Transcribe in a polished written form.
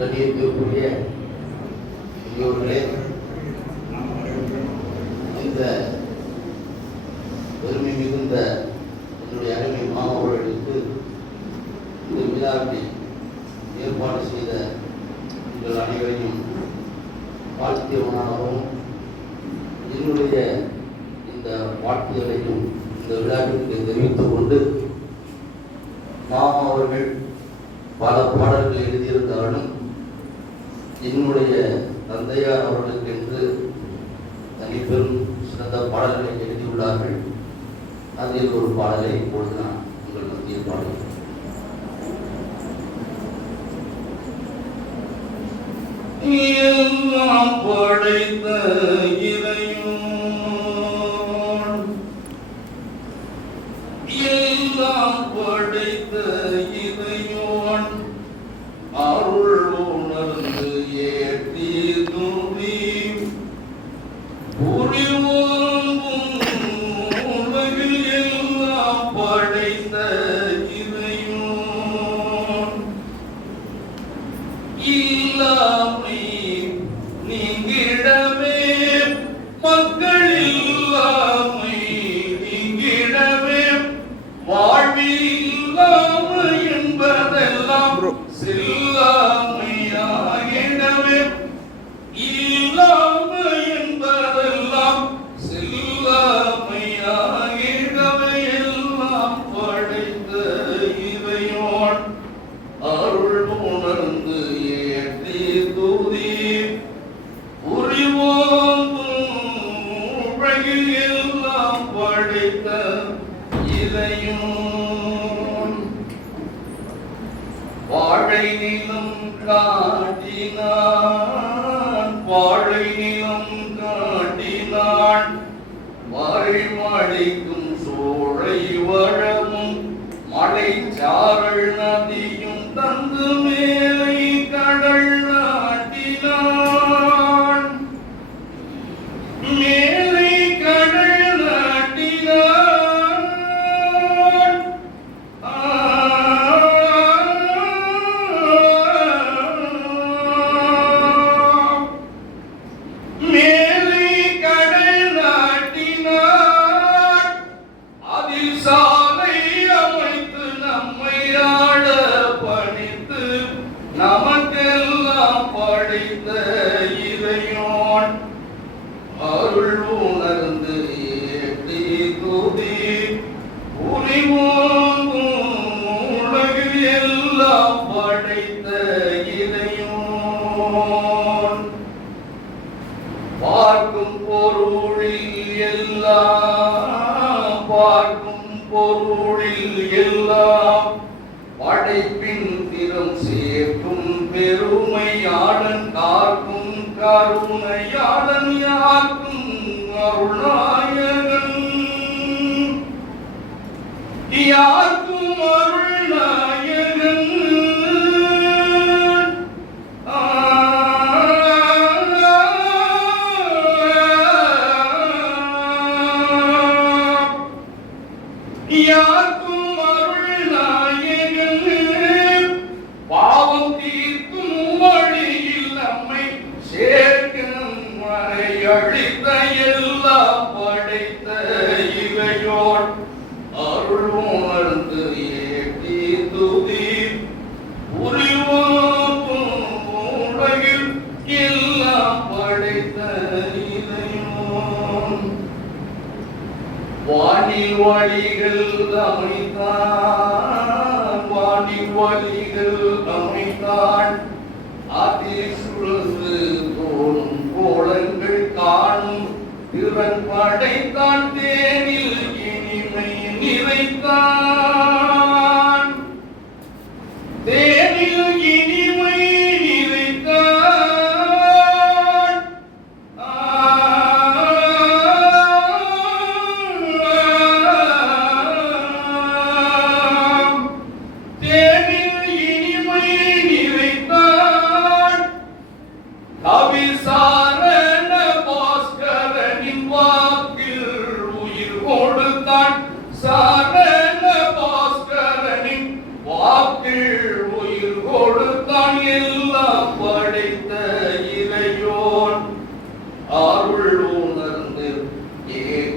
கண்ணியத்திற்குரிய பெரியோர்களே, இந்த பெருமை மிகுந்த என்னுடைய அருமை மாணவர்களுக்கு இந்த விழாவை ஏற்பாடு செய்த உங்கள் அனைவரையும் வாழ்த்தியவனாகவும் என்னுடைய இந்த வாழ்த்துதலையும் இந்த விழாவிற்கு தெரிவித்துக் கொண்டு, மாமா அவர்கள் பல பாடல்கள் எழுதியிருந்தாலும் என்னுடைய தந்தையார் அவர்களுக்கு என்று தனிப்பெரும் சிறந்த பாடல்களை எழுதியுள்ளார்கள். அதில் ஒரு பாடலை இப்பொழுது நான் உங்கள் மத்தியில் பாடுகிறேன். எல்லாம் படைத்த இறைவன், எல்லாம் படைத்த இறைவன் அருள் உணர்ந்து ஏற்றி துதி புரிவோங்கும் உலகில் எல்லாம் படைத்த இறைவன் இல்லாமை நீங்கிடவே, மக்கள் இல்லாமை நீங்கிடவே, வாழ்வில் இல்லாமை என்பதெல்லாம் செல்லாமையாகிடவே, இல்லாமை என்பதெல்லாம் செல்லாமையாகிடவே, எல்லாம் படைத்த இறைவன் அருள் உணர்ந்து ஏற்றி துதி உரிவோங்கில் எல்லாம் படைத்த இறைவன் வாழை நிலம் காட்டினான், வாழை நிலம் காட்டினான், மறைமழைக்கும் சோழை வளமும் மழை சாரல் நதியும் தந்து மேலை கடல் நாட்டினான், மேலை கடல் நாட்டினான், மேலை கடல் நாட்டினான், அதில் சாலை அமைத்து நம்மை ஆட பணித்து நமக்கெல்லாம் படைத்த இறைவன் அருள் உணர்ந்து ஏற்றி துதி புரிவோங்கும் உலகில் எல்லாம் படைத்த இறைவன் பார்க்கும் பொருளில் எல்லாம், பார்க்கும் பொருளில் எல்லாம் படைப்பின் திறம் சேர்க்கும் பெருமையாளன் காக்கும் கருணையாளன் யாக்கும் அருள்நாயகன், யாக்கும் அருள்நாயகன் யாக்கும் அருள்நாயகன் பாவம் தீர்க்கும் வழியில் நம்மை சேர்க்கும் வரை அழித்த எல்லாம் படைத்த இவையோர் அருள் உணர்ந்து ஏற்றி துதி உரிவோங்கும் உலகில் எல்லாம் படைத்த இறைவன் வானில் வழிகள் அமைத்தான், வானில் வழிகள் அமைத்தான், அதில் சுழன்று தோணும் கோலங்கள் காணும் திறன் படைத்தான், தேனில் இனிமை நிறைத்தான், தேனில் இனிமை நிறைத்தான், தேனில் இனிமை நிறைத்தான், கவிசாரண பாஸ்கரனின் வாக்கில் உயிர் கொடுத்தான், சாரண பாஸ்கரனின் வாக்கில் உயிர் கொடுத்தான், எல்லாம் அருள் உணர்ந்து ஏக